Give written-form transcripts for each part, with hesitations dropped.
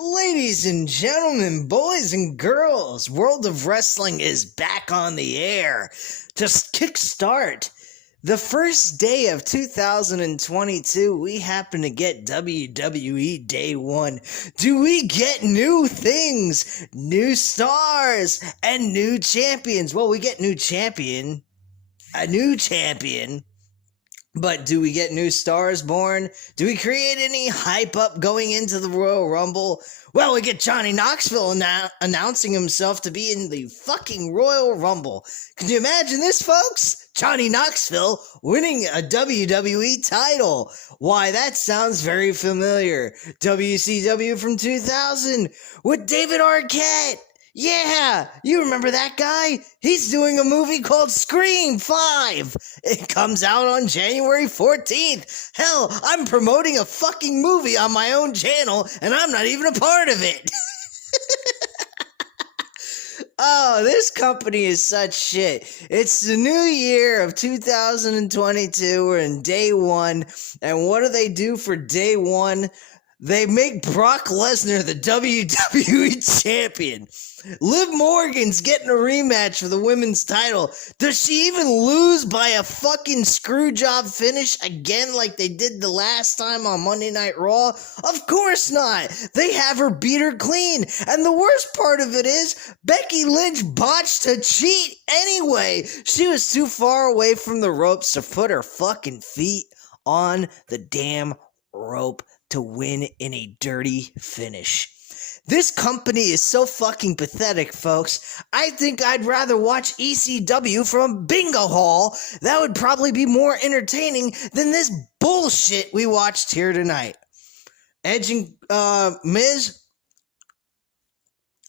Ladies and gentlemen, boys and girls, World of Wrestling is back on the air. To kickstart the first day of 2022, we happen to get WWE Day 1. Do we get new things, new stars, and new champions? Well, we get a new champion. But do we get new stars born? Do we create any hype up going into the Royal Rumble? Well, we get Johnny Knoxville announcing himself to be in the fucking Royal Rumble. Can you imagine this, folks? Johnny Knoxville winning a WWE title. Why, that sounds very familiar. WCW from 2000 with David Arquette. Yeah, you remember that guy? He's doing a movie called Scream 5. It comes out on January 14th. Hell, I'm promoting a fucking movie on my own channel, and I'm not even a part of it. Oh, this company is such shit. It's the new year of 2022. We're in day one. And what do they do for day one? They make Brock Lesnar the WWE champion. Liv Morgan's getting a rematch for the women's title. Does she even lose by a fucking screwjob finish again like they did the last time on Monday Night Raw? Of course not. They have her beat her clean. And the worst part of it is, Becky Lynch botched a cheat anyway. She was too far away from the ropes to put her fucking feet on the damn rope to win in a dirty finish. This company is so fucking pathetic, folks. I think I'd rather watch ECW from a bingo hall. That would probably be more entertaining than this bullshit we watched here tonight. Edge and Miz,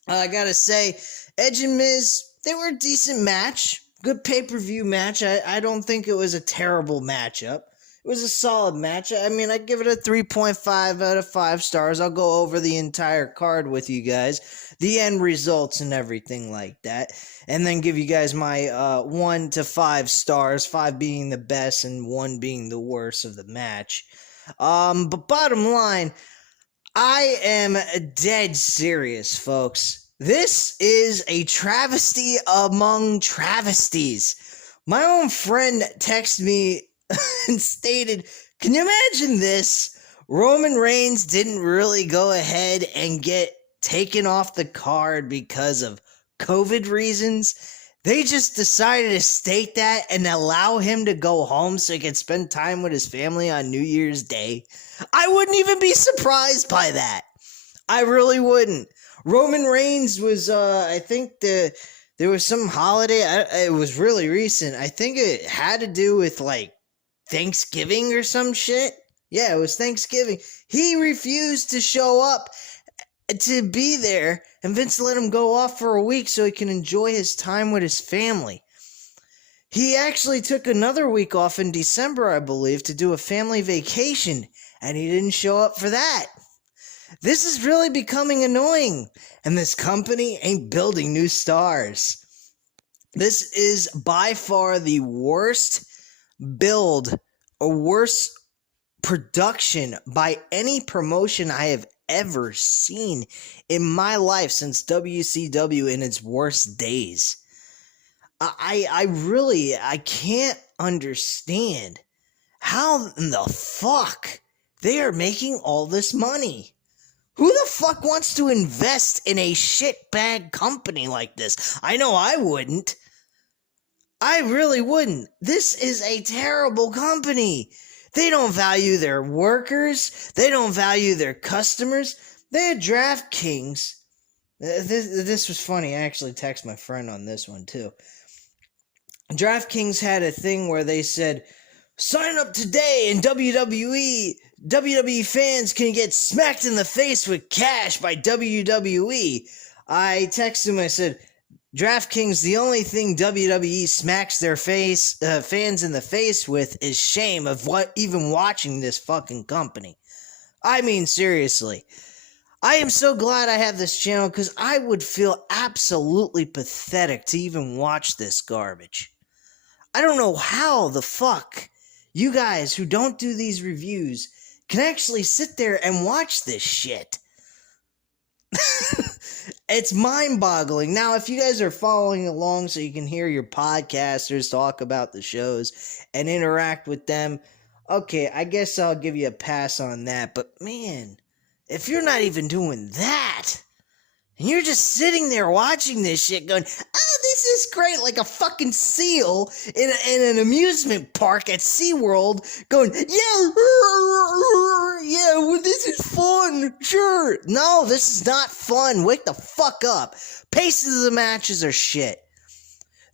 I gotta say, Edge and Miz, they were a decent match. Good pay-per-view match. I don't think it was a terrible matchup. It was a solid match. I mean, I'd give it a 3.5 out of 5 stars. I'll go over the entire card with you guys, the end results and everything like that, and then give you guys my 1 to 5 stars, 5 being the best and 1 being the worst of the match. But bottom line, I am dead serious, folks. This is a travesty among travesties. My own friend texted me and stated, can you imagine this? Roman Reigns didn't really go ahead and get taken off the card because of COVID reasons. They just decided to state that and allow him to go home so he could spend time with his family on New Year's Day. I wouldn't even be surprised by that. I really wouldn't. Roman Reigns was, I think there was some holiday. It was really recent. I think it had to do with like Thanksgiving or some shit. Yeah, it was Thanksgiving. He refused to show up to be there, and Vince let him go off for a week so he can enjoy his time with his family. He actually took another week off in December, I believe, to do a family vacation, and he didn't show up for that. This is really becoming annoying, and this company ain't building new stars. This is by far the worst build or worse production by any promotion I have ever seen in my life since WCW in its worst days. I can't understand how in the fuck they are making all this money. Who the fuck wants to invest in a shitbag company like this? I know I wouldn't. I really wouldn't. This is a terrible company. They don't value their workers. They don't value their customers. They had DraftKings. This was funny. I actually texted my friend on this one too. DraftKings had a thing where they said, sign up today and WWE fans can get smacked in the face with cash by WWE. I texted him, I said, DraftKings, the only thing WWE smacks their fans in the face with is shame of even watching this fucking company. I mean, seriously. I am so glad I have this channel because I would feel absolutely pathetic to even watch this garbage. I don't know how the fuck you guys who don't do these reviews can actually sit there and watch this shit. It's mind-boggling. Now, if you guys are following along so you can hear your podcasters talk about the shows and interact with them, okay, I guess I'll give you a pass on that. But man, if you're not even doing that, and you're just sitting there watching this shit going, oh, this is great, like a fucking seal in an amusement park at SeaWorld going, yeah, well, this is fun, sure. No, this is not fun. Wake the fuck up. Paces of the matches are shit.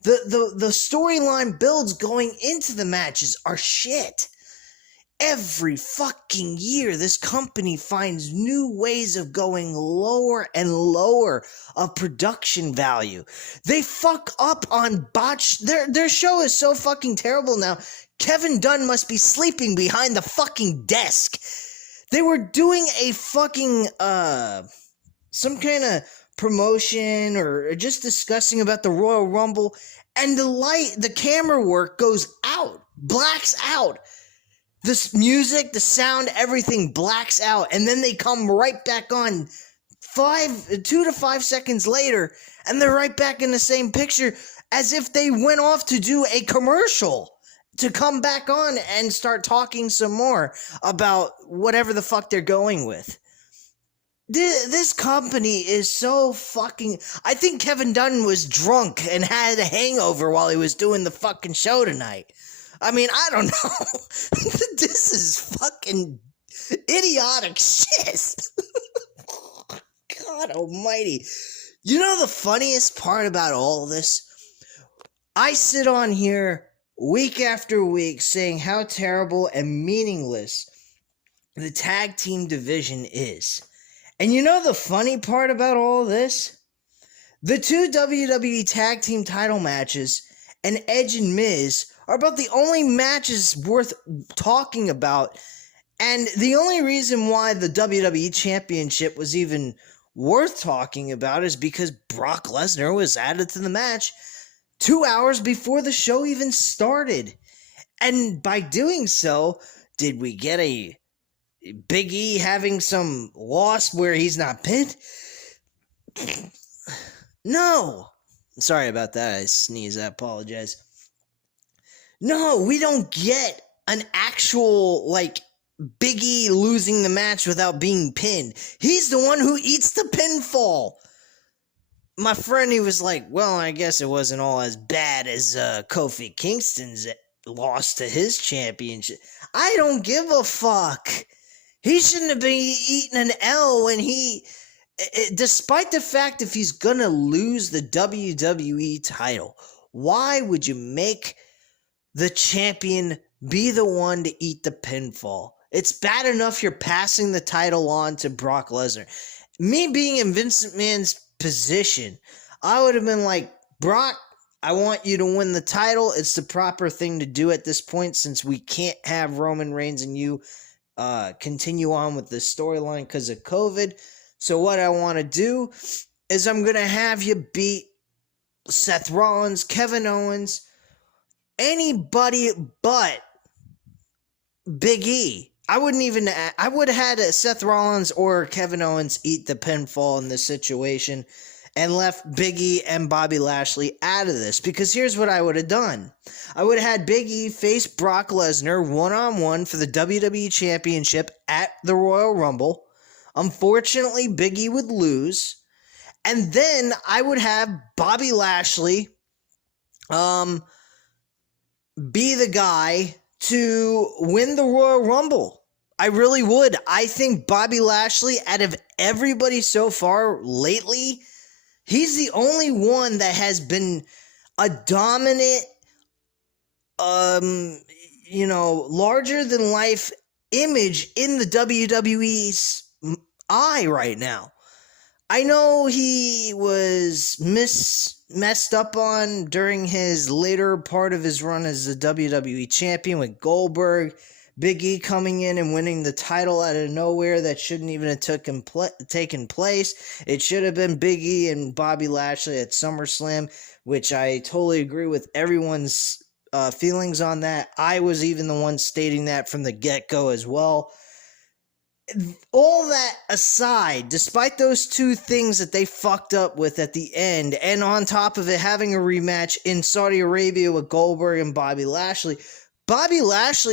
The storyline builds going into the matches are shit. Every fucking year, this company finds new ways of going lower and lower of production value. They fuck up on botch. Their show is so fucking terrible now. Kevin Dunn must be sleeping behind the fucking desk. They were doing a fucking, some kind of promotion or just discussing about the Royal Rumble, and the camera work goes out, blacks out. This music, the sound, everything blacks out, and then they come right back on 2 to 5 seconds later, and they're right back in the same picture as if they went off to do a commercial to come back on and start talking some more about whatever the fuck they're going with. This company is so fucking... I think Kevin Dunn was drunk and had a hangover while he was doing the fucking show tonight. I mean, I don't know. This is fucking idiotic shit. God almighty. You know the funniest part about all this? I sit on here week after week saying how terrible and meaningless the tag team division is. And you know the funny part about all this? The 2 WWE tag team title matches and Edge and Miz are about the only matches worth talking about, and the only reason why the WWE Championship was even worth talking about is because Brock Lesnar was added to the match 2 hours before the show even started. And by doing so, did we get a Big E having some loss where he's not pinned? No. Sorry about that. I sneezed. I apologize. No, we don't get an actual, Big E losing the match without being pinned. He's the one who eats the pinfall. My friend, he was like, well, I guess it wasn't all as bad as Kofi Kingston's loss to his championship. I don't give a fuck. He shouldn't have been eating an L when despite the fact if he's gonna lose the WWE title, why would you make the champion be the one to eat the pinfall? It's bad enough you're passing the title on to Brock Lesnar. Me being in Vince McMahon's position, I would have been like, Brock, I want you to win the title. It's the proper thing to do at this point since we can't have Roman Reigns and you continue on with the storyline because of COVID. So what I want to do is I'm going to have you beat Seth Rollins, Kevin Owens, anybody but Big E. I would have had Seth Rollins or Kevin Owens eat the pinfall in this situation and left Big E and Bobby Lashley out of this. Because here's what I would have done. I would have had Big E face Brock Lesnar one-on-one for the WWE Championship at the Royal Rumble. Unfortunately, Big E would lose. And then I would have Bobby Lashley be the guy to win the Royal Rumble. I really would. I think Bobby Lashley, out of everybody so far lately, he's the only one that has been a dominant, larger than life image in the WWE's eye right now. I know he was messed up on during his later part of his run as the WWE champion with Goldberg, Big E coming in and winning the title out of nowhere that shouldn't even have taken place. It should have been Big E and Bobby Lashley at SummerSlam, which I totally agree with everyone's feelings on that. I was even the one stating that from the get-go as well. all that aside, despite those two things that they fucked up with at the end, and on top of it having a rematch in Saudi Arabia with Goldberg and Bobby Lashley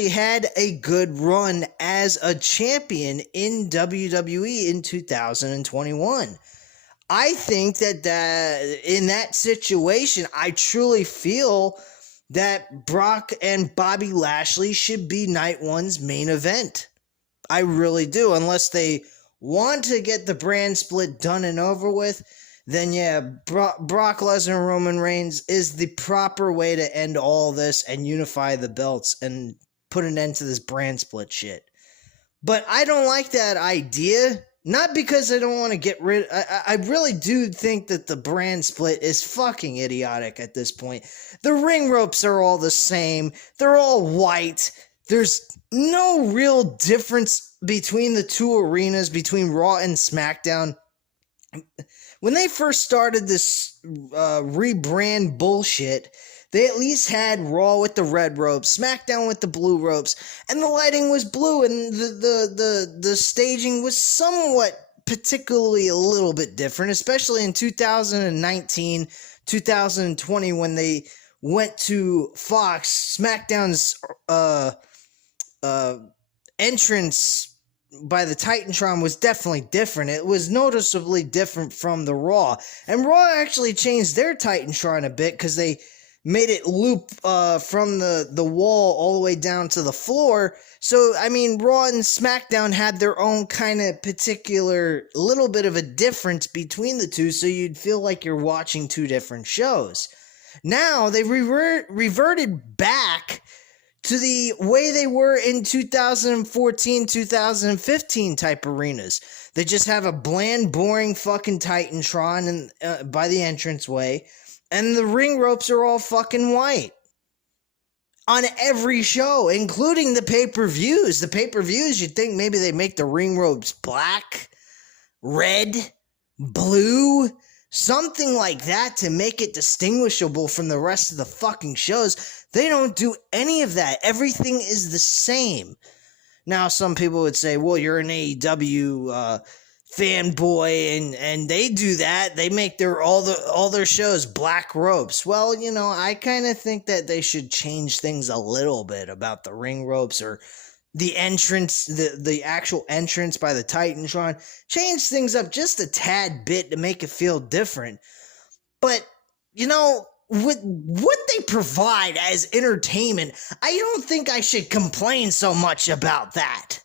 had a good run as a champion in WWE in 2021. I think that in that situation, I truly feel that Brock and Bobby Lashley should be night one's main event. I really do. Unless they want to get the brand split done and over with, then yeah, Brock Lesnar and Roman Reigns is the proper way to end all this and unify the belts and put an end to this brand split shit. But I don't like that idea. Not because I don't want to get rid... I really do think that the brand split is fucking idiotic at this point. The ring ropes are all the same. They're all white. There's no real difference between the two arenas, between Raw and SmackDown. When they first started this rebrand bullshit, they at least had Raw with the red ropes, SmackDown with the blue ropes, and the lighting was blue, and the staging was somewhat particularly a little bit different, especially in 2019, 2020, when they went to Fox. SmackDown's entrance by the Titantron was definitely different. It was noticeably different from the Raw. And Raw actually changed their Titantron a bit because they made it loop from the wall all the way down to the floor. So, I mean, Raw and SmackDown had their own kind of particular little bit of a difference between the two, so you'd feel like you're watching two different shows. Now, they reverted back to the way they were in 2014, 2015 type arenas. They just have a bland, boring fucking Titantron by the entranceway, and the ring ropes are all fucking white. On every show, including the pay-per-views. The pay-per-views, you'd think maybe they make the ring ropes black, red, blue, something like that to make it distinguishable from the rest of the fucking shows. They don't do any of that. Everything is the same. Now, some people would say, well, you're an AEW fanboy, and they do that. They make all their shows black ropes. Well, you know, I kind of think that they should change things a little bit about the ring ropes, or the entrance, the actual entrance by the Titantron. Change things up just a tad bit to make it feel different. But, you know, with what they provide as entertainment, I don't think I should complain so much about that.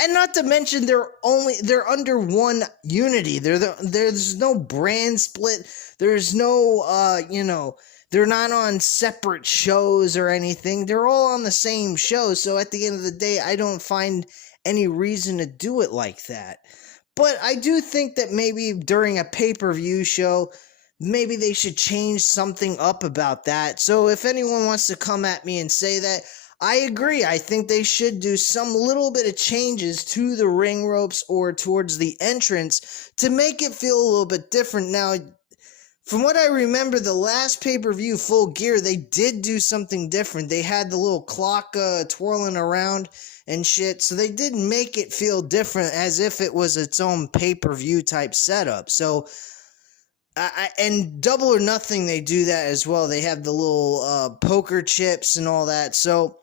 And not to mention, they're under one unity. There's no brand split. There's no, they're not on separate shows or anything. They're all on the same show. So at the end of the day, I don't find any reason to do it like that. But I do think that maybe during a pay-per-view show, maybe they should change something up about that. So if anyone wants to come at me and say that, I agree. I think they should do some little bit of changes to the ring ropes or towards the entrance to make it feel a little bit different. Now, from what I remember, the last pay-per-view, Full Gear, they did do something different. They had the little clock twirling around and shit, so they did make it feel different as if it was its own pay-per-view type setup. So, and Double or Nothing, they do that as well. They have the little poker chips and all that. So,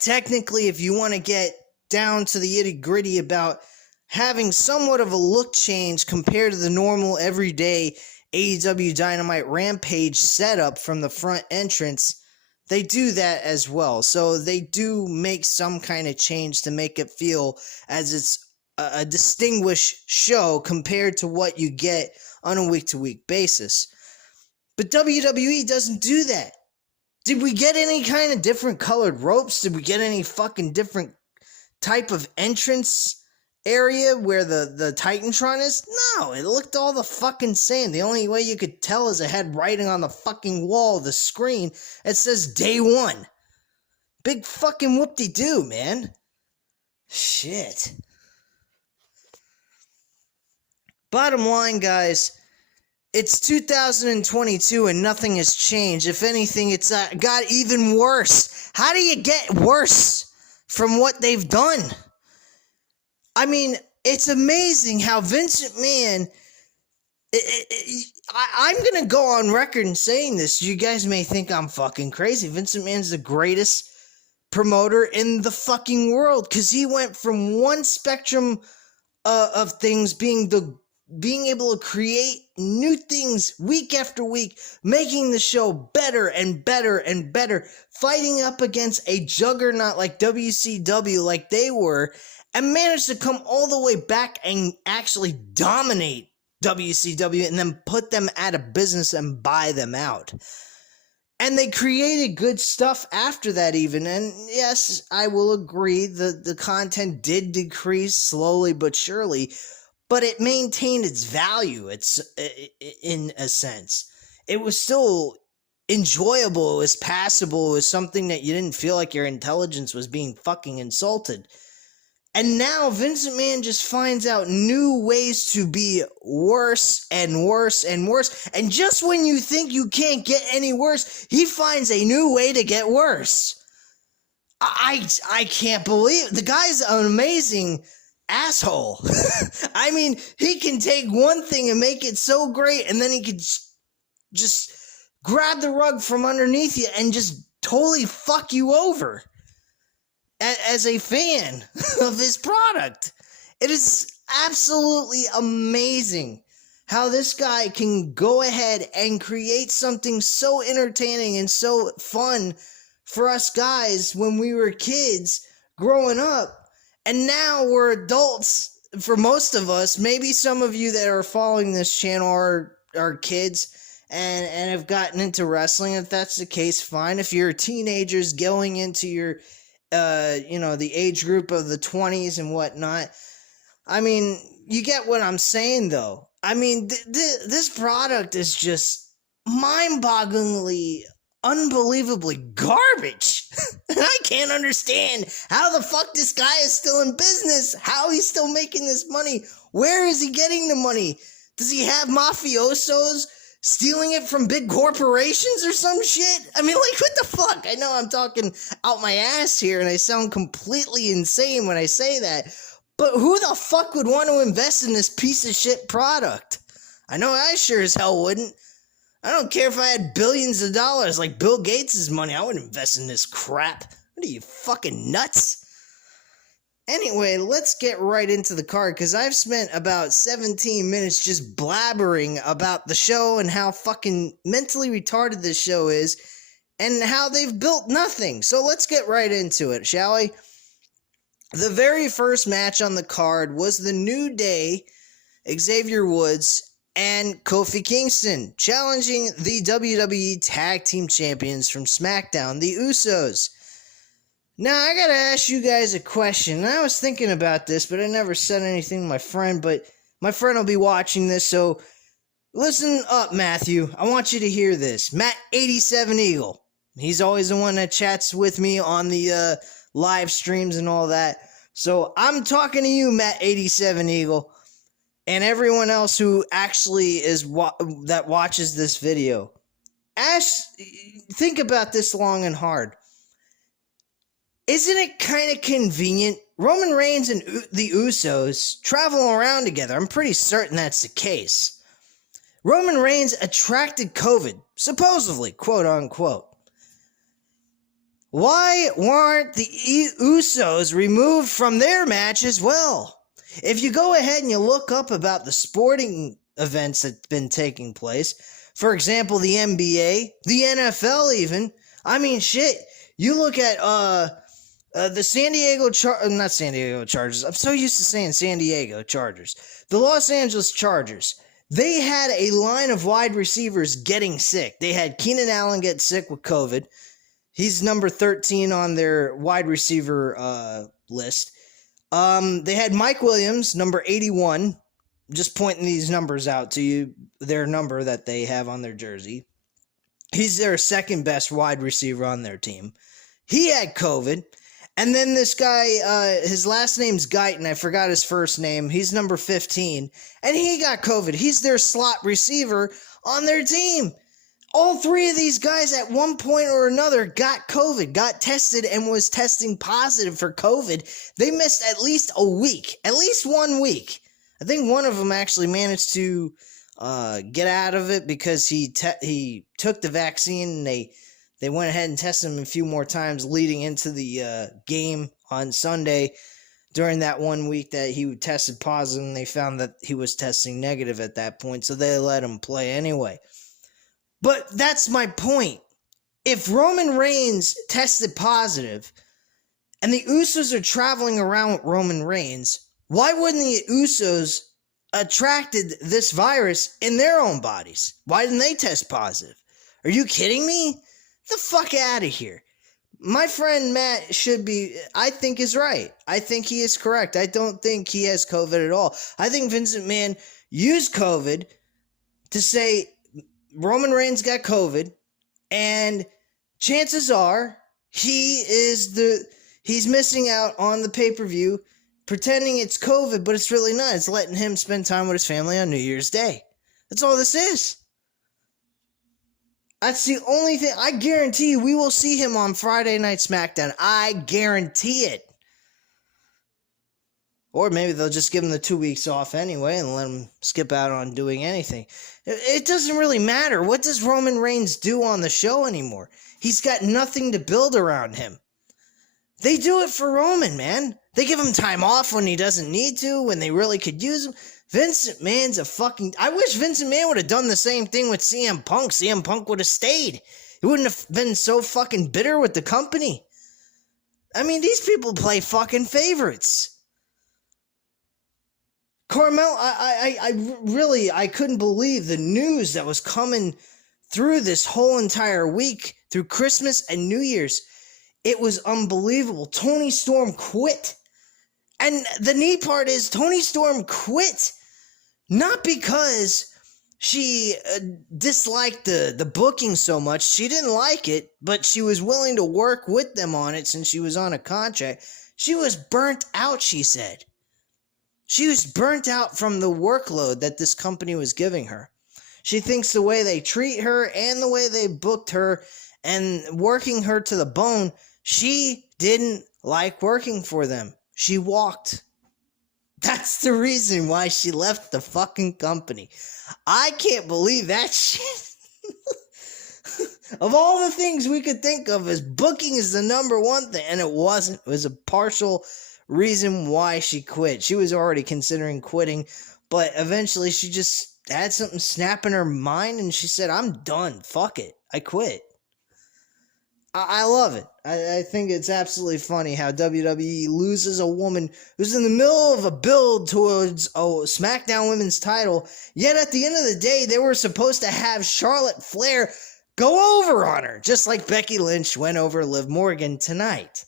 technically, if you want to get down to the itty-gritty about having somewhat of a look change compared to the normal, everyday AEW Dynamite Rampage setup from the front entrance, they do that as well. So they do make some kind of change to make it feel as it's a distinguished show compared to what you get on a week-to-week basis. But WWE doesn't do that. Did we get any kind of different colored ropes? Did we get any fucking different type of entrance area where the Titantron is? No, it looked all the fucking same. The only way you could tell is it had writing on the fucking wall of the screen. It says Day 1. Big fucking whoop-de-doo, man. Shit. Bottom line, guys, it's 2022 and nothing has changed. If anything, it's got even worse. How do you get worse from what they've done? I mean, it's amazing how Vince McMahon. I'm going to go on record in saying this. You guys may think I'm fucking crazy. Vince McMahon's the greatest promoter in the fucking world because he went from one spectrum of things being able to create new things week after week, making the show better and better and better, fighting up against a juggernaut like WCW like they were, and managed to come all the way back and actually dominate WCW and then put them out of business and buy them out. And they created good stuff after that even. And yes, I will agree the content did decrease slowly but surely, but it maintained its value. It's in a sense. It was still enjoyable. It was passable. It was something that you didn't feel like your intelligence was being fucking insulted. And now Vince McMahon just finds out new ways to be worse and worse and worse. And just when you think you can't get any worse, he finds a new way to get worse. I can't believe it. The guy's an amazing asshole. I mean, he can take one thing and make it so great, and then he could just grab the rug from underneath you and just totally fuck you over. As a fan of his product. It is absolutely amazing how this guy can go ahead and create something so entertaining and so fun for us guys when we were kids growing up. And now we're adults, for most of us. Maybe some of you that are following this channel are kids and have gotten into wrestling. If that's the case, fine. If you're teenagers going into your the age group of the 20s and whatnot. I mean, you get what I'm saying, though. I mean, this product is just mind-bogglingly, unbelievably garbage. And I can't understand how the fuck this guy is still in business, how he's still making this money. Where is he getting the money? Does he have mafiosos stealing it from big corporations or some shit? I mean, like, what the fuck? I know I'm talking out my ass here and I sound completely insane when I say that, but who the fuck would want to invest in this piece of shit product? I know I sure as hell wouldn't. I don't care if I had billions of dollars like Bill Gates' money. I wouldn't invest in this crap. What are you, fucking nuts? Anyway, let's get right into the card, because I've spent about 17 minutes just blabbering about the show and how fucking mentally retarded this show is and how they've built nothing. So let's get right into it, shall we? The very first match on the card was the New Day, Xavier Woods, and Kofi Kingston challenging the WWE Tag Team Champions from SmackDown, the Usos. Now, I gotta ask you guys a question. And I was thinking about this, but I never said anything to my friend, but my friend will be watching this, so listen up, Matthew. I want you to hear this. Matt 87 Eagle. He's always the one that chats with me on the live streams and all that. So I'm talking to you, Matt 87 Eagle, and everyone else who actually is that watches this video. Think about this long and hard. Isn't it kind of convenient? Roman Reigns and the Usos travel around together. I'm pretty certain that's the case. Roman Reigns attracted COVID, supposedly, quote unquote. Why weren't the Usos removed from their match as well? If you go ahead and you look up about the sporting events that's been taking place, for example, the NBA, the NFL even, I mean, shit, you look at, the not San Diego Chargers. I'm so used to saying San Diego Chargers. The Los Angeles Chargers. They had a line of wide receivers getting sick. They had Keenan Allen get sick with COVID. He's number 13 on their wide receiver list. They had Mike Williams, number 81. Just pointing these numbers out to you. Their number that they have on their jersey. He's their second best wide receiver on their team. He had COVID. And then this guy, his last name's Guyton. I forgot his first name. He's number 15. And he got COVID. He's their slot receiver on their team. All three of these guys at one point or another got COVID, got tested, and was testing positive for COVID. They missed at least a week, at least 1 week. I think one of them actually managed to get out of it because he took the vaccine, and they went ahead and tested him a few more times leading into the game on Sunday. During that 1 week that he tested positive, and they found that he was testing negative at that point, so they let him play anyway. But that's my point. If Roman Reigns tested positive, and the Usos are traveling around with Roman Reigns, why wouldn't the Usos attracted this virus in their own bodies? Why didn't they test positive? Are you kidding me? Get the fuck out of here. My friend Matt I think is right. I think he is correct. I don't think he has COVID at all. I think Vince McMahon used COVID to say Roman Reigns got COVID, and chances are he's missing out on the pay-per-view, pretending it's COVID, but it's really not. It's letting him spend time with his family on New Year's Day. That's all this is. That's the only thing. I guarantee you we will see him on Friday Night SmackDown. I guarantee it. Or maybe they'll just give him the 2 weeks off anyway and let him skip out on doing anything. It doesn't really matter. What does Roman Reigns do on the show anymore? He's got nothing to build around him. They do it for Roman, man. They give him time off when he doesn't need to, when they really could use him. Vince McMahon's a fucking... I wish Vince McMahon would have done the same thing with CM Punk. CM Punk would have stayed. He wouldn't have been so fucking bitter with the company. I mean, these people play fucking favorites. Carmel, I couldn't believe the news that was coming through this whole entire week, through Christmas and New Year's. It was unbelievable. Toni Storm quit. And the neat part is Toni Storm quit not because she disliked the booking so much. She didn't like it, but she was willing to work with them on it since she was on a contract. She was burnt out, she said. She was burnt out from the workload that this company was giving her. She thinks the way they treat her and the way they booked her and working her to the bone, she didn't like working for them. She walked. That's the reason why she left the fucking company. I can't believe that shit. Of all the things we could think of as booking is the number one thing, and it wasn't. It was a partial reason why she quit. She was already considering quitting, but eventually she just had something snap in her mind, and she said, I'm done. Fuck it. I quit. I love it. I think it's absolutely funny how WWE loses a woman who's in the middle of a build towards a SmackDown Women's title, yet at the end of the day, they were supposed to have Charlotte Flair go over on her, just like Becky Lynch went over Liv Morgan tonight.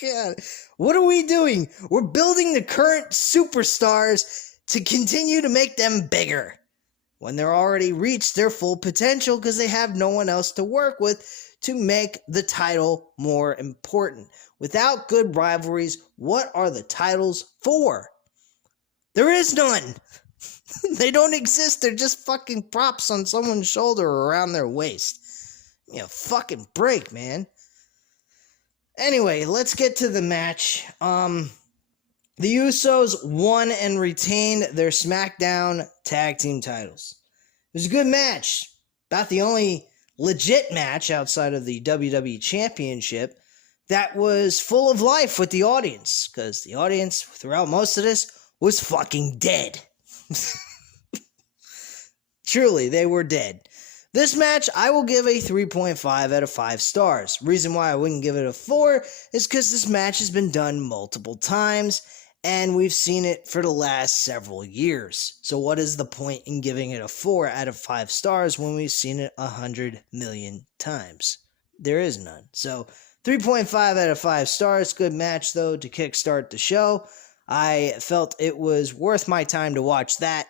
God, what are we doing? We're building the current superstars to continue to make them bigger when they're already reached their full potential because they have no one else to work with to make the title more important. Without good rivalries, what are the titles for? There is none. They don't exist. They're just fucking props on someone's shoulder or around their waist. You know, fucking break, man. Anyway, let's get to the match. The Usos won and retained their SmackDown Tag Team titles. It was a good match. About the only legit match outside of the WWE Championship that was full of life with the audience. Because the audience, throughout most of this, was fucking dead. Truly, they were dead. This match, I will give a 3.5 out of 5 stars. Reason why I wouldn't give it a 4 is because this match has been done multiple times, and we've seen it for the last several years. So what is the point in giving it a 4 out of 5 stars when we've seen it 100 million times? There is none. So 3.5 out of 5 stars. Good match, though, to kickstart the show. I felt it was worth my time to watch that.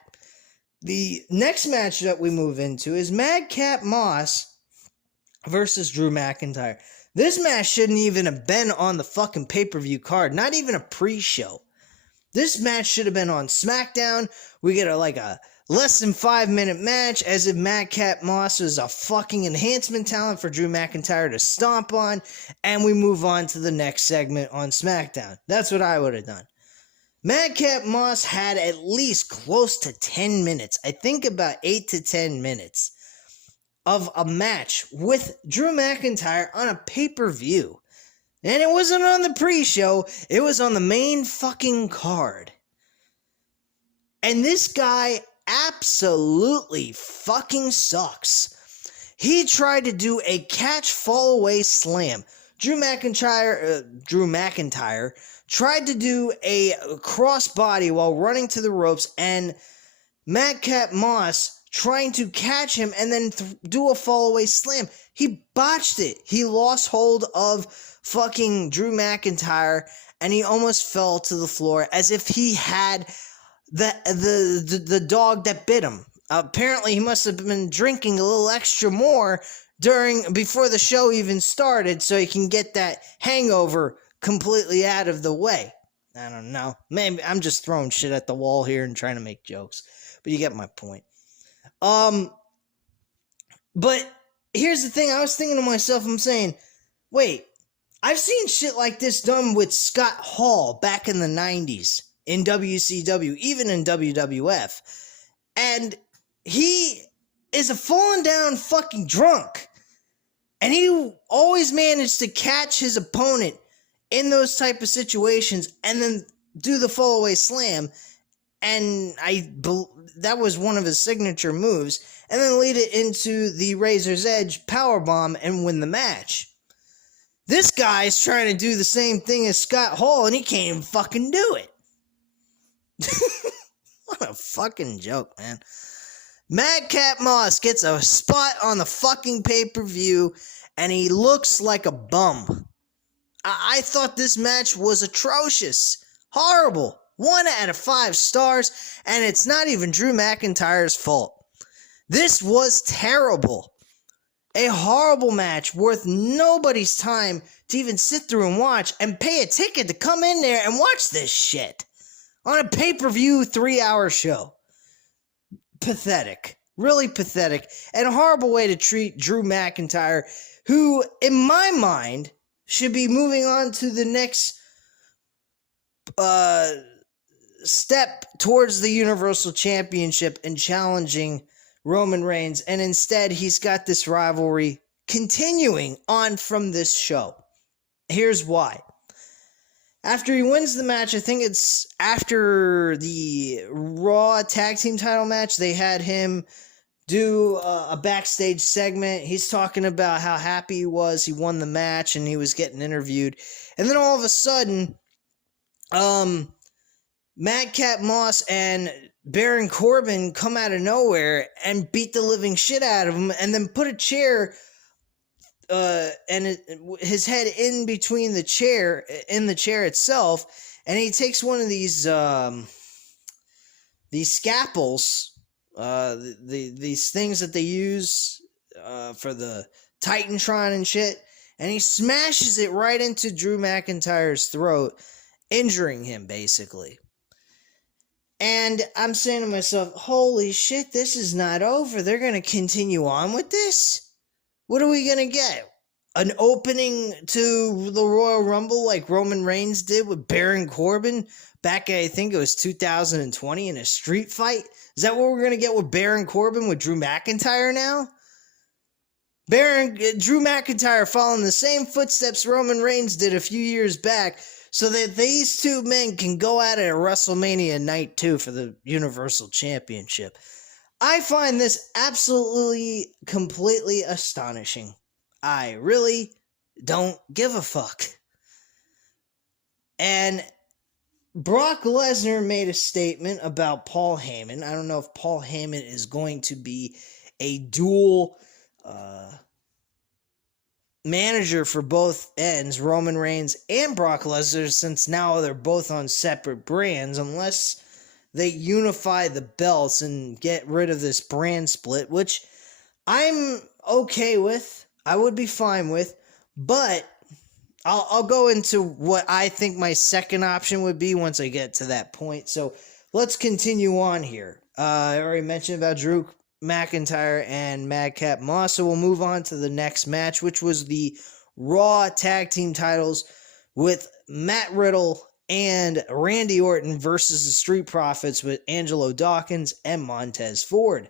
The next match that we move into is Madcap Moss versus Drew McIntyre. This match shouldn't even have been on the fucking pay-per-view card. Not even a pre-show. This match should have been on SmackDown. We get a less than 5-minute match as if Madcap Moss was a fucking enhancement talent for Drew McIntyre to stomp on, and we move on to the next segment on SmackDown. That's what I would have done. Madcap Moss had at least close to 10 minutes, I think about 8 to 10 minutes, of a match with Drew McIntyre on a pay-per-view. And it wasn't on the pre-show, it was on the main fucking card. And this guy absolutely fucking sucks. He tried to do a catch fall away slam. Drew McIntyre tried to do a crossbody while running to the ropes, and Madcap Moss trying to catch him and then do a fall away slam. He botched it. He lost hold of fucking Drew McIntyre, and he almost fell to the floor as if he had the dog that bit him. Apparently, he must have been drinking a little extra more before the show even started, so he can get that hangover completely out of the way. I don't know. Maybe I'm just throwing shit at the wall here and trying to make jokes, but you get my point. But here's the thing. I was thinking to myself, I'm saying, wait, I've seen shit like this done with Scott Hall back in the 90s in WCW, even in WWF. And he is a fallen down fucking drunk. And he always managed to catch his opponent in those type of situations and then do the fall away slam. And that was one of his signature moves. And then lead it into the Razor's Edge powerbomb and win the match. This guy's trying to do the same thing as Scott Hall, and he can't even fucking do it. What a fucking joke, man. Madcap Moss gets a spot on the fucking pay-per-view, and he looks like a bum. I thought this match was atrocious. Horrible. 1 out of 5 stars, and it's not even Drew McIntyre's fault. This was terrible. A horrible match worth nobody's time to even sit through and watch and pay a ticket to come in there and watch this shit on a pay-per-view 3-hour show. Pathetic. Really pathetic. And a horrible way to treat Drew McIntyre, who, in my mind, should be moving on to the next step towards the Universal Championship and challenging Roman Reigns, and instead he's got this rivalry continuing on from this show. Here's why. After he wins the match, I think it's after the Raw Tag Team title match, they had him do a backstage segment. He's talking about how happy he was, he won the match, and he was getting interviewed. And then all of a sudden, Madcap Moss and Baron Corbin come out of nowhere and beat the living shit out of him, and then put a chair his head in between the chair itself, and he takes one of these scalpels, these things that they use for the Titantron and shit, and he smashes it right into Drew McIntyre's throat, injuring him basically. And I'm saying to myself, holy shit, this is not over. They're going to continue on with this? What are we going to get? An opening to the Royal Rumble like Roman Reigns did with Baron Corbin back, I think it was 2020 in a street fight? Is that what we're going to get with Baron Corbin with Drew McIntyre now? Drew McIntyre following the same footsteps Roman Reigns did a few years back, so that these two men can go at it at WrestleMania Night 2 for the Universal Championship. I find this absolutely, completely astonishing. I really don't give a fuck. And Brock Lesnar made a statement about Paul Heyman. I don't know if Paul Heyman is going to be a dual manager for both ends, Roman Reigns and Brock Lesnar, since now they're both on separate brands, unless they unify the belts and get rid of this brand split, which I'm okay with. I would be fine with, but I'll go into what I think my second option would be once I get to that point. So let's continue on here. I already mentioned about Drew McIntyre and Madcap Moss, so we'll move on to the next match, which was the Raw Tag Team titles with Matt Riddle and Randy Orton versus the Street Profits with Angelo Dawkins and Montez Ford.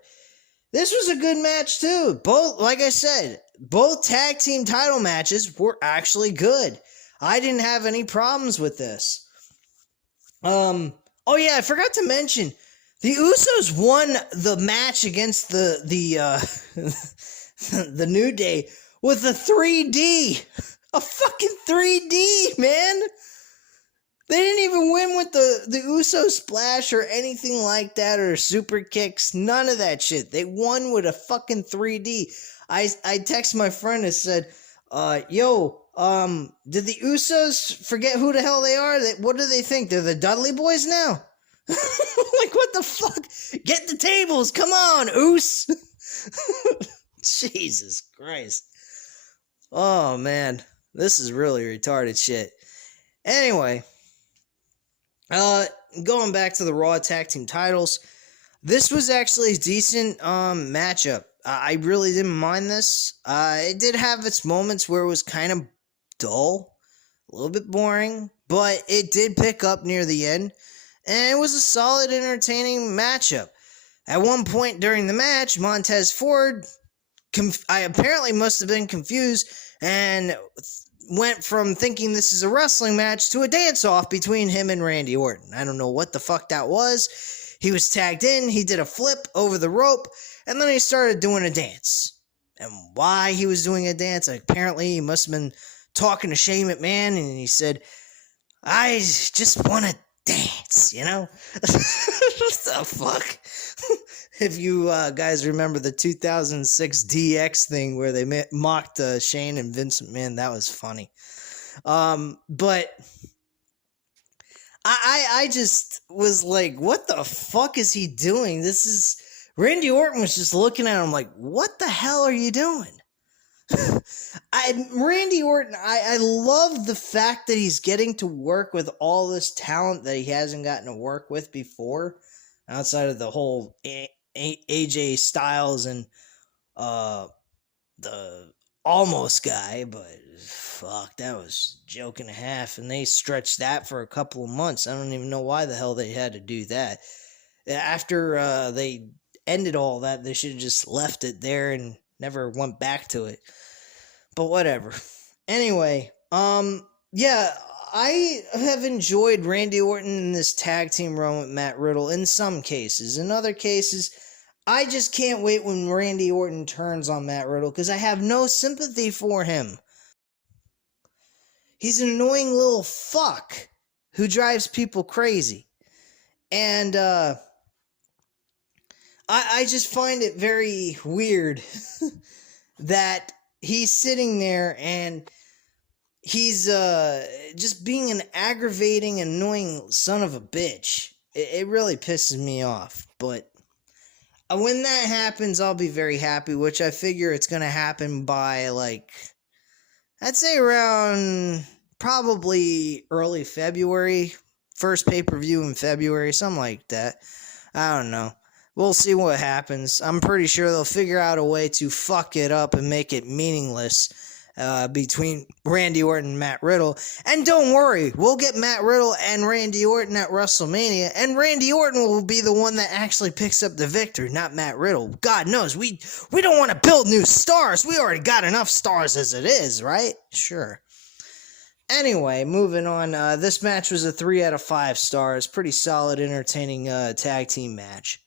This was a good match too. Both, like I said, both tag team title matches were actually good. I didn't have any problems with this. Oh yeah, I forgot to mention, the Usos won the match against the the New Day with a 3D. A fucking 3D, man. They didn't even win with the Uso splash or anything like that, or super kicks. None of that shit. They won with a fucking 3D. I text my friend and said, yo, did the Usos forget who the hell they are? What do they think? They're the Dudley Boys now? Like, what the fuck? Get the tables. Come on, Oos. Jesus Christ. Oh, man. This is really retarded shit. Anyway, going back to the Raw Tag Team titles, this was actually a decent matchup. I really didn't mind this. It did have its moments where it was kind of dull, a little bit boring, but it did pick up near the end, and it was a solid, entertaining matchup. At one point during the match, Montez Ford, I apparently must have been confused, and went from thinking this is a wrestling match to a dance-off between him and Randy Orton. I don't know what the fuck that was. He was tagged in, he did a flip over the rope, and then he started doing a dance. And why he was doing a dance, apparently he must have been talking to Shane McMahon, and he said, I just want to dance, you know? What the fuck? If you guys remember the 2006 DX thing where they mocked Shane and Vince McMahon, that was funny. But I just was like, what the fuck is he doing? Randy Orton was just looking at him like, what the hell are you doing? Randy Orton, I love the fact that he's getting to work with all this talent that he hasn't gotten to work with before, outside of the whole AJ Styles and the Almost guy, but fuck, that was a joke and a half, and they stretched that for a couple of months. I don't even know why the hell they had to do that. After they ended all that, they should have just left it there and never went back to it. But whatever. Anyway, yeah, I have enjoyed Randy Orton in this tag team run with Matt Riddle in some cases. In other cases, I just can't wait when Randy Orton turns on Matt Riddle because I have no sympathy for him. He's an annoying little fuck who drives people crazy. And I just find it very weird that he's sitting there and he's just being an aggravating, annoying son of a bitch. It really pisses me off. But when that happens, I'll be very happy, which I figure it's going to happen by, like, I'd say around probably early February. First pay-per-view in February, something like that. I don't know. We'll see what happens. I'm pretty sure they'll figure out a way to fuck it up and make it meaningless between Randy Orton and Matt Riddle. And don't worry, we'll get Matt Riddle and Randy Orton at WrestleMania, and Randy Orton will be the one that actually picks up the victory, not Matt Riddle. God knows, we don't want to build new stars. We already got enough stars as it is, right? Sure. Anyway, moving on. This match was a 3 out of 5 stars. Pretty solid, entertaining tag team match.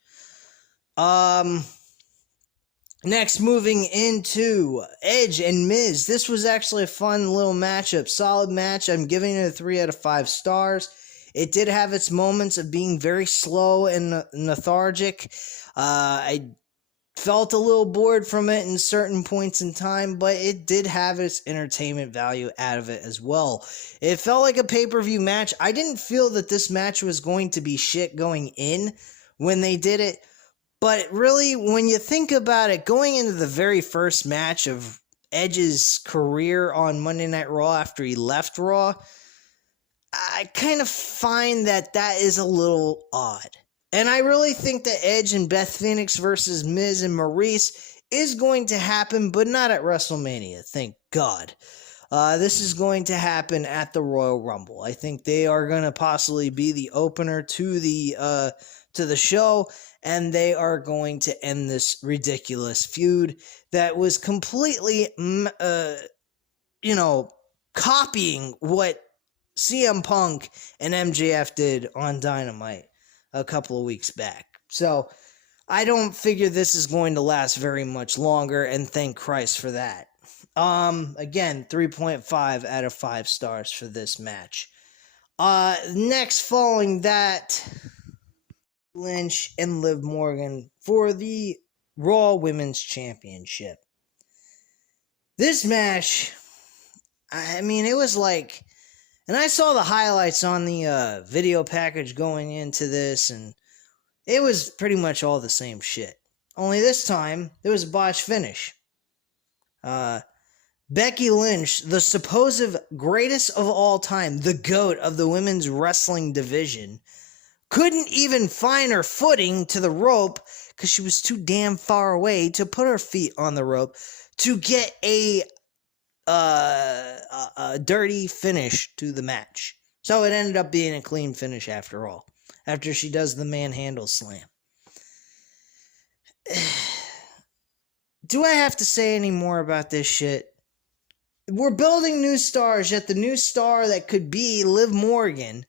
Next, moving into Edge and Miz. This was actually a fun little matchup. Solid match. I'm giving it a 3 out of 5 stars. It did have its moments of being very slow and lethargic. I felt a little bored from it in certain points in time, but it did have its entertainment value out of it as well. It felt like a pay-per-view match. I didn't feel that this match was going to be shit going in when they did it, but really, when you think about it, going into the very first match of Edge's career on Monday Night Raw after he left Raw, I kind of find that is a little odd. And I really think that Edge and Beth Phoenix versus Miz and Maurice is going to happen, but not at WrestleMania, thank God. This is going to happen at the Royal Rumble. I think they are going to possibly be the opener to the show, and they are going to end this ridiculous feud that was completely, copying what CM Punk and MJF did on Dynamite a couple of weeks back. So I don't figure this is going to last very much longer, and thank Christ for that. Again, 3.5 out of 5 stars for this match. Next, following that, Lynch and Liv Morgan for the Raw Women's Championship. This match, I mean, it was like, and I saw the highlights on the video package going into this, and it was pretty much all the same shit. Only this time, there was a botched finish. Becky Lynch, the supposed greatest of all time, the GOAT of the women's wrestling division, couldn't even find her footing to the rope because she was too damn far away to put her feet on the rope to get a dirty finish to the match. So it ended up being a clean finish after all, after she does the manhandle slam. Do I have to say any more about this shit? We're building new stars, yet the new star that could be Liv Morgan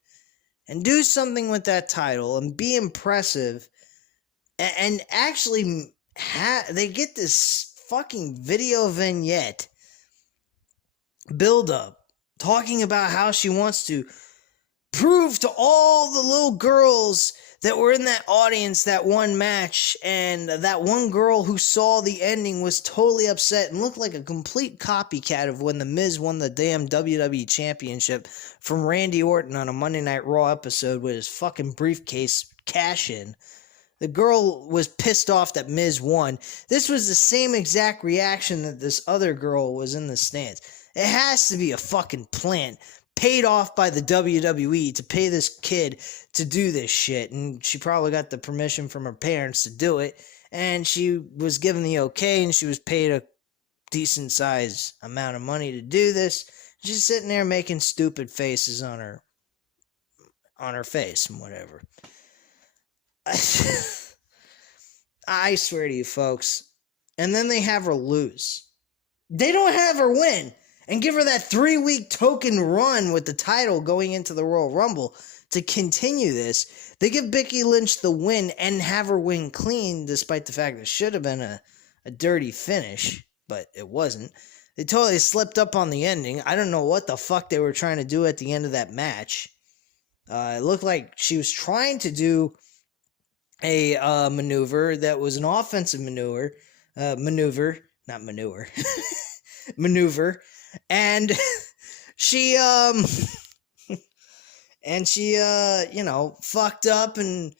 and do something with that title and be impressive and actually they get this fucking video vignette build up talking about how she wants to prove to all the little girls that were in that audience that one match, and that one girl who saw the ending was totally upset and looked like a complete copycat of when The Miz won the damn WWE Championship from Randy Orton on a Monday Night Raw episode with his fucking briefcase cash-in. The girl was pissed off that Miz won. This was the same exact reaction that this other girl was in the stands. It has to be a fucking plant paid off by the WWE to pay this kid to do this shit, and she probably got the permission from her parents to do it, and she was given the okay, and she was paid a decent size amount of money to do this. She's sitting there making stupid faces on her face and whatever. I swear to you folks. And then they have her lose. They don't have her win and give her that 3-week token run with the title going into the Royal Rumble to continue this. They give Becky Lynch the win and have her win clean, despite the fact that it should have been a dirty finish, but it wasn't. They totally slipped up on the ending. I don't know what the fuck they were trying to do at the end of that match. It looked like she was trying to do a maneuver that was an offensive maneuver, and she fucked up, and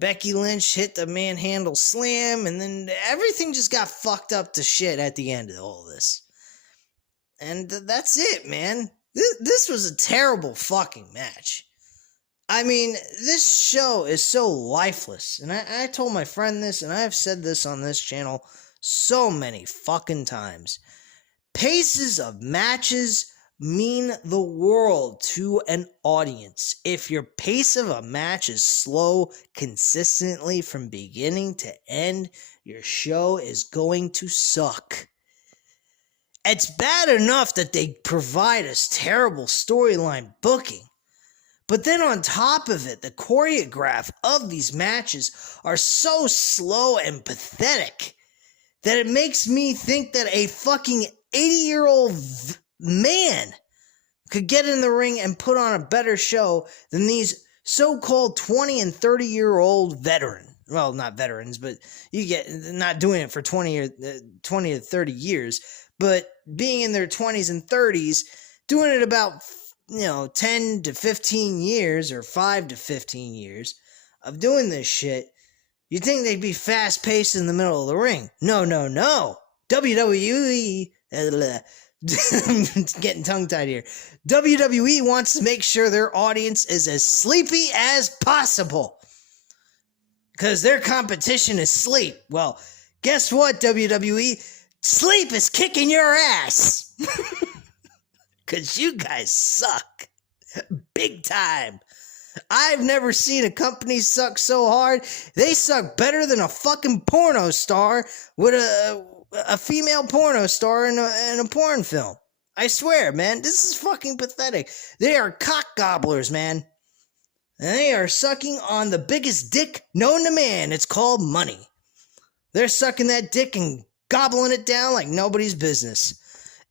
Becky Lynch hit the manhandle slam, and then everything just got fucked up to shit at the end of all this. And that's it, man. This was a terrible fucking match. I mean, this show is so lifeless. And I told my friend this, and I have said this on this channel so many fucking times. Paces of matches mean the world to an audience. If your pace of a match is slow consistently from beginning to end, your show is going to suck. It's bad enough that they provide us terrible storyline booking. But then on top of it, the choreograph of these matches are so slow and pathetic that it makes me think that a fucking 80-year-old man could get in the ring and put on a better show than these so-called 20 and 30-year-old veterans. Well, not veterans, but you get not doing it for 20 to 30 years, but being in their 20s and 30s, doing it about 10 to 15 years or 5 to 15 years of doing this shit. You'd think they'd be fast-paced in the middle of the ring. No. WWE I'm getting tongue-tied here. WWE wants to make sure their audience is as sleepy as possible. Because their competition is sleep. Well, guess what, WWE? Sleep is kicking your ass. Because you guys suck. Big time. I've never seen a company suck so hard. They suck better than a fucking porno star with a female porno star in a porn film. I swear, man, this is fucking pathetic. They are cock gobblers, man. And they are sucking on the biggest dick known to man. It's called money. They're sucking that dick and gobbling it down like nobody's business.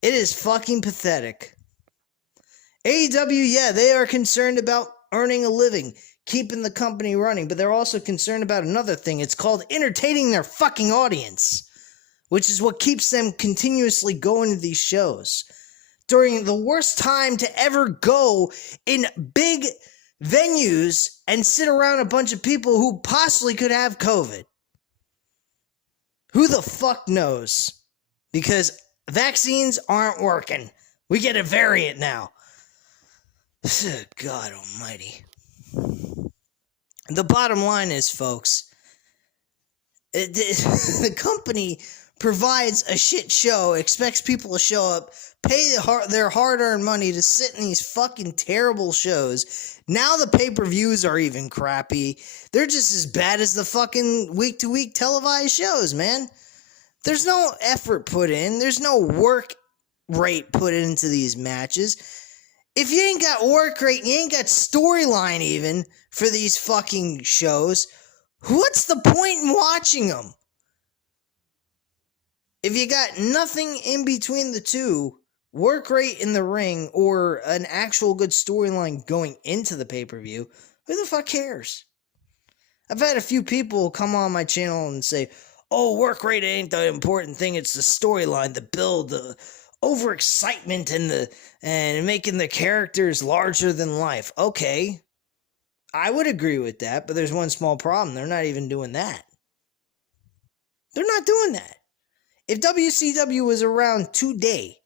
It is fucking pathetic. AEW, yeah, they are concerned about earning a living, keeping the company running, but they're also concerned about another thing. It's called entertaining their fucking audience, which is what keeps them continuously going to these shows. During the worst time to ever go in big venues and sit around a bunch of people who possibly could have COVID. Who the fuck knows? Because vaccines aren't working. We get a variant now. God almighty. The bottom line is, folks, the company provides a shit show, expects people to show up, pay their hard-earned money to sit in these fucking terrible shows. Now the pay-per-views are even crappy. They're just as bad as the fucking week-to-week televised shows, man. There's no effort put in. There's no work rate put into these matches. If you ain't got work rate, you ain't got storyline even for these fucking shows, what's the point in watching them? If you got nothing in between the two, work rate in the ring or an actual good storyline going into the pay-per-view, who the fuck cares? I've had a few people come on my channel and say, oh, work rate ain't the important thing, it's the storyline, the build, the overexcitement and making the characters larger than life. Okay, I would agree with that, but there's one small problem. They're not even doing that. They're not doing that. If WCW was around today,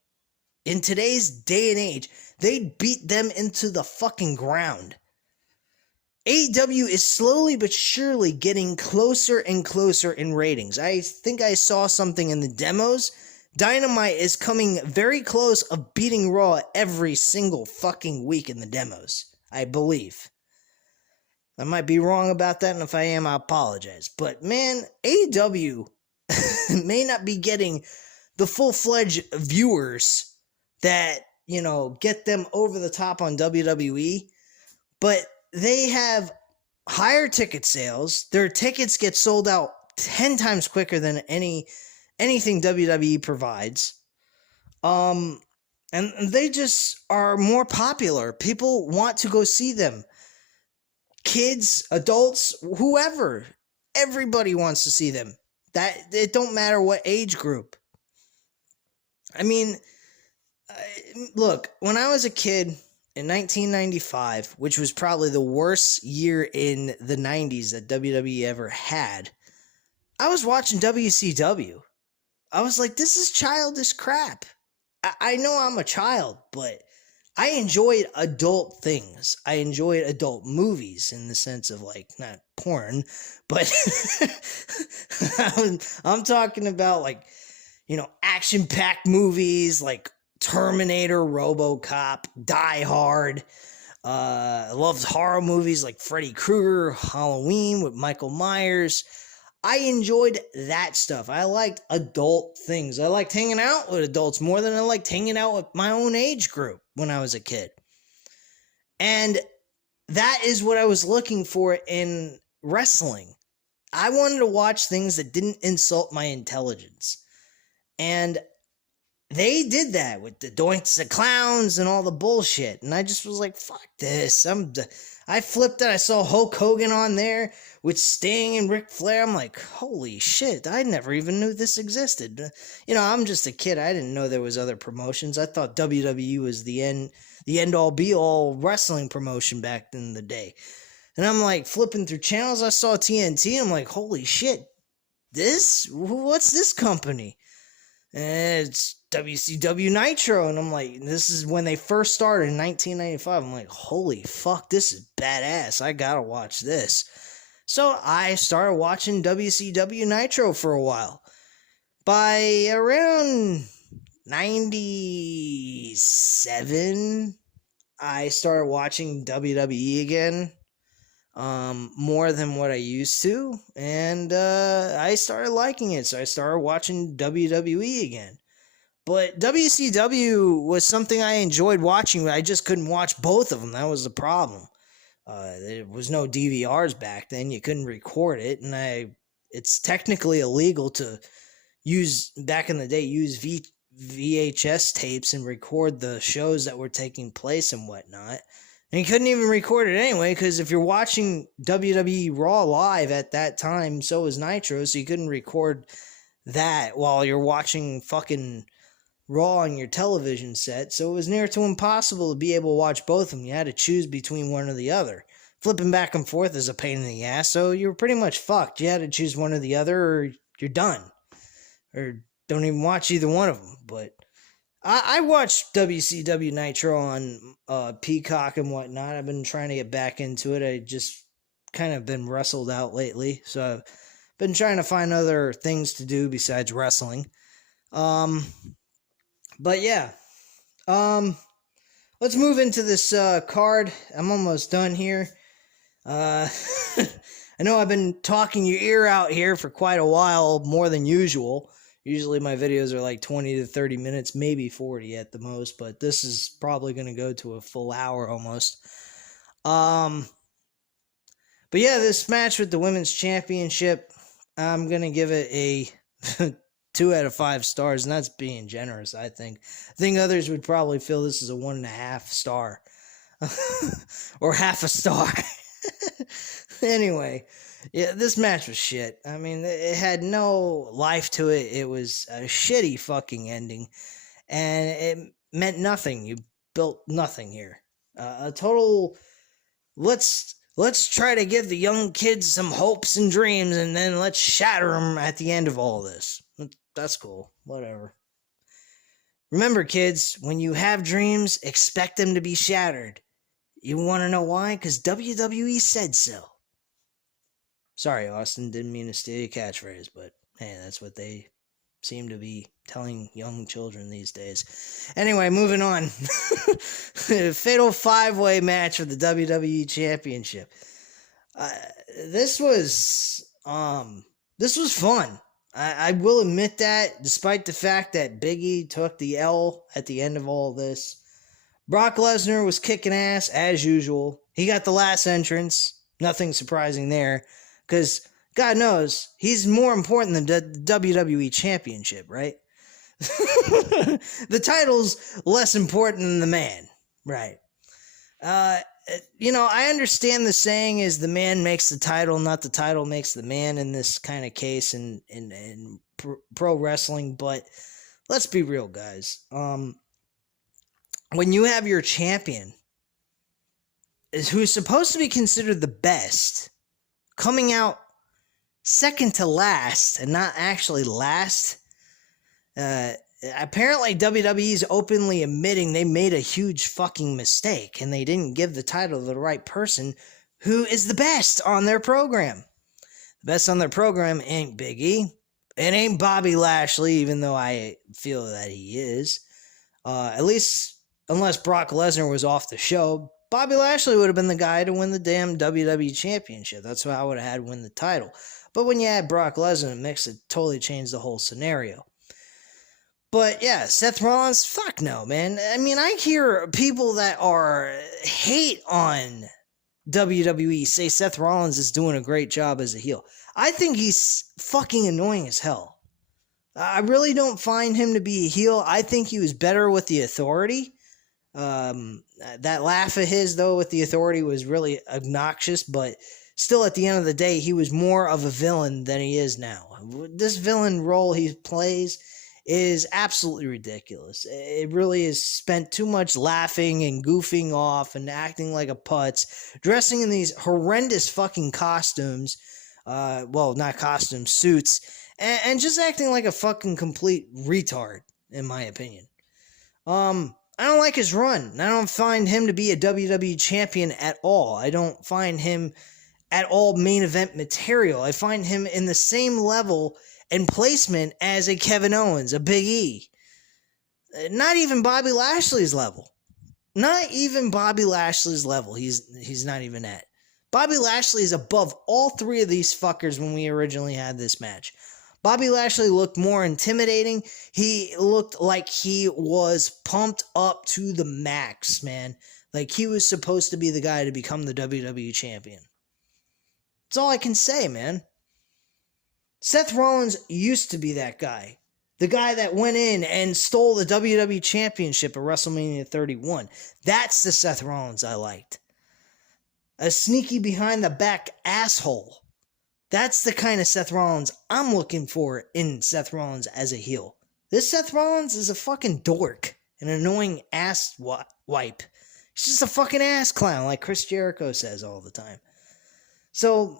in today's day and age, they'd beat them into the fucking ground. AEW is slowly but surely getting closer and closer in ratings. I think I saw something in the demos. Dynamite is coming very close of beating Raw every single fucking week in the demos, I believe. I might be wrong about that, and if I am, I apologize. But man, AEW may not be getting the full-fledged viewers that, you know, get them over the top on WWE, but they have higher ticket sales. Their tickets get sold out 10 times quicker than anything WWE provides. And they just are more popular. People want to go see them. Kids, adults, whoever. Everybody wants to see them. That it don't matter what age group. I mean, look, when I was a kid in 1995, which was probably the worst year in the 90s that WWE ever had, I was watching WCW. I was like, this is childish crap. I know I'm a child, but I enjoyed adult things. I enjoyed adult movies in the sense of, like, not porn, but I'm talking about, like, you know, action-packed movies like Terminator, RoboCop, Die Hard. I loved horror movies like Freddy Krueger, Halloween with Michael Myers. I enjoyed that stuff. I liked adult things. I liked hanging out with adults more than I liked hanging out with my own age group when I was a kid. And that is what I was looking for in wrestling. I wanted to watch things that didn't insult my intelligence. And they did that with the Doinks the Clowns and all the bullshit. And I just was like, fuck this. I flipped it. I saw Hulk Hogan on there with Sting and Ric Flair. I'm like, holy shit, I never even knew this existed. You know, I'm just a kid. I didn't know there was other promotions. I thought WWE was the end-all, be-all wrestling promotion back in the day. And I'm like, flipping through channels, I saw TNT. I'm like, holy shit, what's this company? And it's WCW Nitro. And I'm like, this is when they first started in 1995. I'm like, holy fuck, this is badass. I gotta watch this. So I started watching WCW Nitro for a while. By around 97, I started watching WWE again. More than what I used to, and I started liking it, so I started watching WWE again. But WCW was something I enjoyed watching, but I just couldn't watch both of them. That was the problem. There was no DVRs back then. You couldn't record it, and it's technically illegal to use, back in the day, use VHS tapes and record the shows that were taking place and whatnot. And you couldn't even record it anyway, because if you're watching WWE Raw live at that time, so was Nitro, so you couldn't record that while you're watching fucking Raw on your television set. So it was near to impossible to be able to watch both of them. You had to choose between one or the other. Flipping back and forth is a pain in the ass, so you were pretty much fucked. You had to choose one or the other, or you're done. Or don't even watch either one of them, but I watched WCW Nitro on Peacock and whatnot. I've been trying to get back into it. I just kind of been wrestled out lately, so I've been trying to find other things to do besides wrestling. But yeah, let's move into this card. I'm almost done here. I know I've been talking your ear out here for quite a while, more than usual. Usually my videos are like 20 to 30 minutes, maybe 40 at the most, but this is probably going to go to a full hour almost. But yeah, this match with the Women's Championship, I'm going to give it a 2 out of 5 stars, and that's being generous, I think. I think others would probably feel this is a 1.5 star. Or half a star. Anyway. Yeah, this match was shit. I mean, it had no life to it. It was a shitty fucking ending. And it meant nothing. You built nothing here. A total, let's try to give the young kids some hopes and dreams, and then let's shatter them at the end of all this. That's cool. Whatever. Remember, kids, when you have dreams, expect them to be shattered. You want to know why? Because WWE said so. Sorry, Austin, didn't mean to steal your catchphrase, but hey, that's what they seem to be telling young children these days. Anyway, moving on. Fatal 5-way match for the WWE Championship. This was fun. I will admit that, despite the fact that Big E took the L at the end of all this. Brock Lesnar was kicking ass, as usual. He got the last entrance. Nothing surprising there. Because, God knows, he's more important than the WWE Championship, right? The title's less important than the man, right? I understand the saying is the man makes the title, not the title makes the man in this kind of case in pro wrestling, but let's be real, guys. When you have your champion, who's supposed to be considered the best, coming out second to last and not actually last, apparently WWE's openly admitting they made a huge fucking mistake and they didn't give the title to the right person who is the best on their program. The best on their program ain't Big E. It ain't Bobby Lashley, even though I feel that he is. At least, unless Brock Lesnar was off the show, Bobby Lashley would have been the guy to win the damn WWE Championship. That's who I would have had win the title. But when you add Brock Lesnar in the mix, it totally changed the whole scenario. But yeah, Seth Rollins, fuck no, man. I mean, I hear people that hate on WWE say Seth Rollins is doing a great job as a heel. I think he's fucking annoying as hell. I really don't find him to be a heel. I think he was better with the Authority. That laugh of his, though, with the Authority was really obnoxious, but still, at the end of the day, he was more of a villain than he is now. This villain role he plays is absolutely ridiculous. It really is spent too much laughing and goofing off and acting like a putz, dressing in these horrendous fucking costumes, well, not costumes, suits, and just acting like a fucking complete retard, in my opinion. I don't like his run. I don't find him to be a WWE champion at all. I don't find him at all main event material. I find him in the same level and placement as a Kevin Owens, a Big E. Not even Bobby Lashley's level. Not even Bobby Lashley's level. He's not even at. Bobby Lashley is above all three of these fuckers when we originally had this match. Bobby Lashley looked more intimidating. He looked like he was pumped up to the max, man. Like he was supposed to be the guy to become the WWE champion. That's all I can say, man. Seth Rollins used to be that guy. The guy that went in and stole the WWE championship at WrestleMania 31. That's the Seth Rollins I liked. A sneaky behind the back asshole. That's the kind of Seth Rollins I'm looking for in Seth Rollins as a heel. This Seth Rollins is a fucking dork. An annoying ass wipe. He's just a fucking ass clown like Chris Jericho says all the time. So,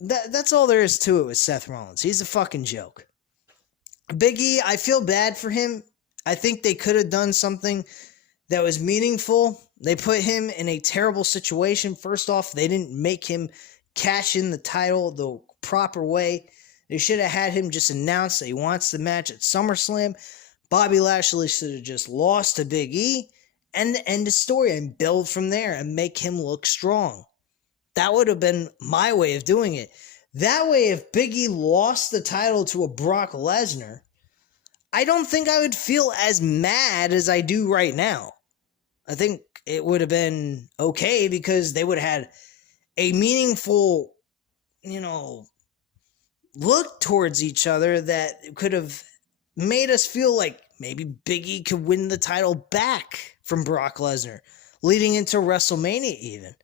that's all there is to it with Seth Rollins. He's a fucking joke. Big E, I feel bad for him. I think they could have done something that was meaningful. They put him in a terrible situation. First off, they didn't make him cash in the title the proper way. They should have had him just announce that he wants the match at SummerSlam. Bobby Lashley should have just lost to Big E and end the story and build from there and make him look strong. That would have been my way of doing it. That way, if Big E lost the title to a Brock Lesnar, I don't think I would feel as mad as I do right now. I think it would have been okay because they would have had a meaningful, look towards each other that could have made us feel like maybe Big E could win the title back from Brock Lesnar, leading into WrestleMania even.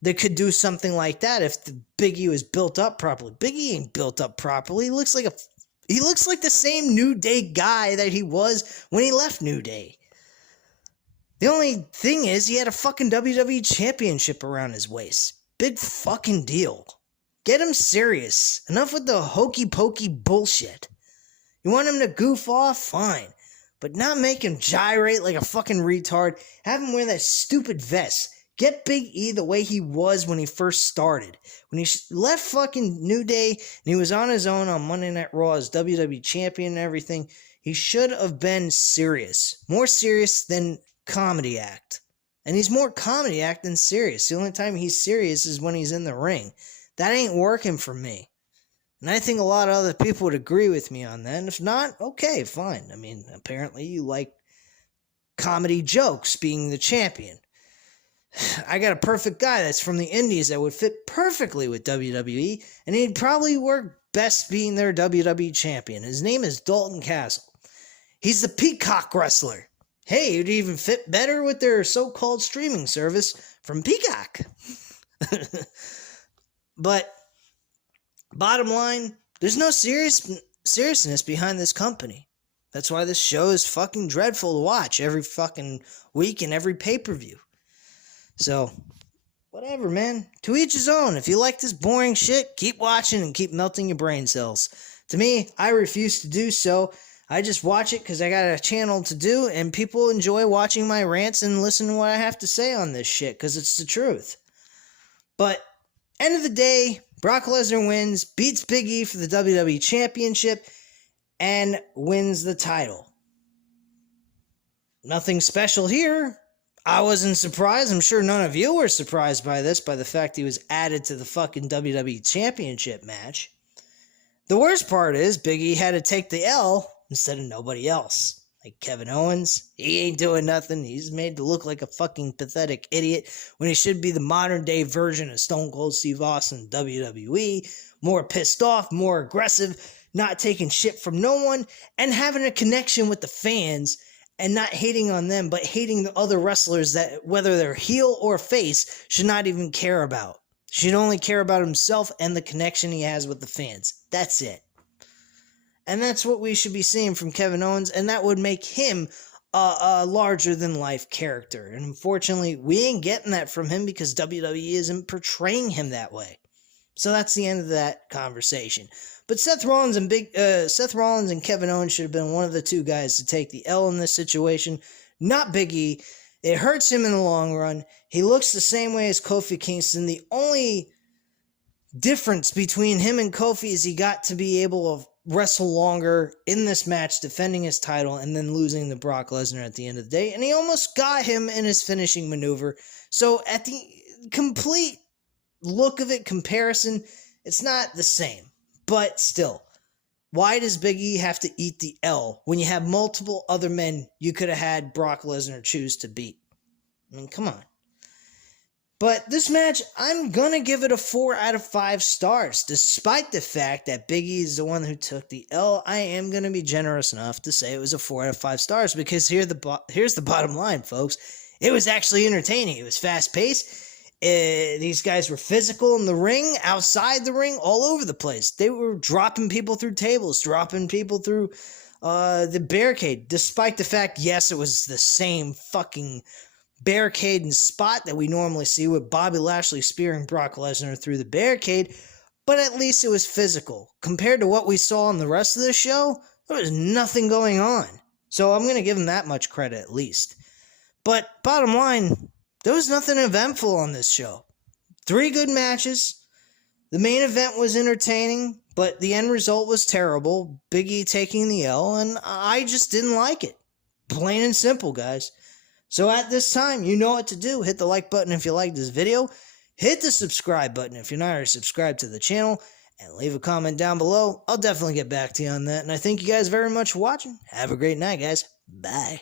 They could do something like that if the Big E was built up properly. Big E ain't built up properly. He looks like the same New Day guy that he was when he left New Day. The only thing is he had a fucking WWE championship around his waist. Big fucking deal. Get him serious. Enough with the hokey pokey bullshit. You want him to goof off? Fine. But not make him gyrate like a fucking retard. Have him wear that stupid vest. Get Big E the way he was when he first started. When he left fucking New Day and he was on his own on Monday Night Raw as WWE champion and everything, he should have been serious. More serious than comedy act. And he's more comedy act than serious. The only time he's serious is when he's in the ring. That ain't working for me. And I think a lot of other people would agree with me on that. And if not, okay, fine. I mean, apparently you like comedy jokes being the champion. I got a perfect guy that's from the Indies that would fit perfectly with WWE, and he'd probably work best being their WWE champion. His name is Dalton Castle. He's the Peacock wrestler. Hey, he'd even fit better with their so-called streaming service from Peacock. But, bottom line, there's no seriousness behind this company. That's why this show is fucking dreadful to watch every fucking week and every pay-per-view. So, whatever, man. To each his own. If you like this boring shit, keep watching and keep melting your brain cells. To me, I refuse to do so. I just watch it because I got a channel to do, and people enjoy watching my rants and listen to what I have to say on this shit because it's the truth. But, end of the day, Brock Lesnar wins, beats Big E for the WWE Championship, and wins the title. Nothing special here. I wasn't surprised. I'm sure none of you were surprised by this, by the fact he was added to the fucking WWE Championship match. The worst part is Big E had to take the L instead of nobody else. Like Kevin Owens, he ain't doing nothing. He's made to look like a fucking pathetic idiot when he should be the modern day version of Stone Cold Steve Austin WWE. More pissed off, more aggressive, not taking shit from no one, and having a connection with the fans. And not hating on them, but hating the other wrestlers that, whether they're heel or face, should not even care about. Should only care about himself and the connection he has with the fans. That's it. And that's what we should be seeing from Kevin Owens, and that would make him a larger-than-life character. And unfortunately, we ain't getting that from him because WWE isn't portraying him that way. So that's the end of that conversation. But Seth Rollins and Kevin Owens should have been one of the two guys to take the L in this situation, not Big E. It hurts him in the long run. He looks the same way as Kofi Kingston. The only difference between him and Kofi is he got to be able to wrestle longer in this match, defending his title, and then losing to Brock Lesnar at the end of the day. And he almost got him in his finishing maneuver. So at the complete look of it, comparison, it's not the same. But still, why does Big E have to eat the L when you have multiple other men you could have had Brock Lesnar choose to beat? I mean, come on. But this match, I'm going to give it a 4 out of 5 stars. Despite the fact that Big E is the one who took the L, I am going to be generous enough to say it was a 4 out of 5 stars because here's the bottom line, folks. It was actually entertaining. It was fast-paced. These guys were physical in the ring, outside the ring, all over the place. They were dropping people through tables, dropping people through the barricade. Despite the fact, yes, it was the same fucking barricade and spot that we normally see with Bobby Lashley spearing Brock Lesnar through the barricade, but at least it was physical. Compared to what we saw in the rest of the show, there was nothing going on. So I'm going to give him that much credit at least. But bottom line, there was nothing eventful on this show. 3 good matches. The main event was entertaining, but the end result was terrible. Big E taking the L, and I just didn't like it. Plain and simple, guys. So at this time, you know what to do. Hit the like button if you like this video. Hit the subscribe button if you're not already subscribed to the channel. And leave a comment down below. I'll definitely get back to you on that. And I thank you guys very much for watching. Have a great night, guys. Bye.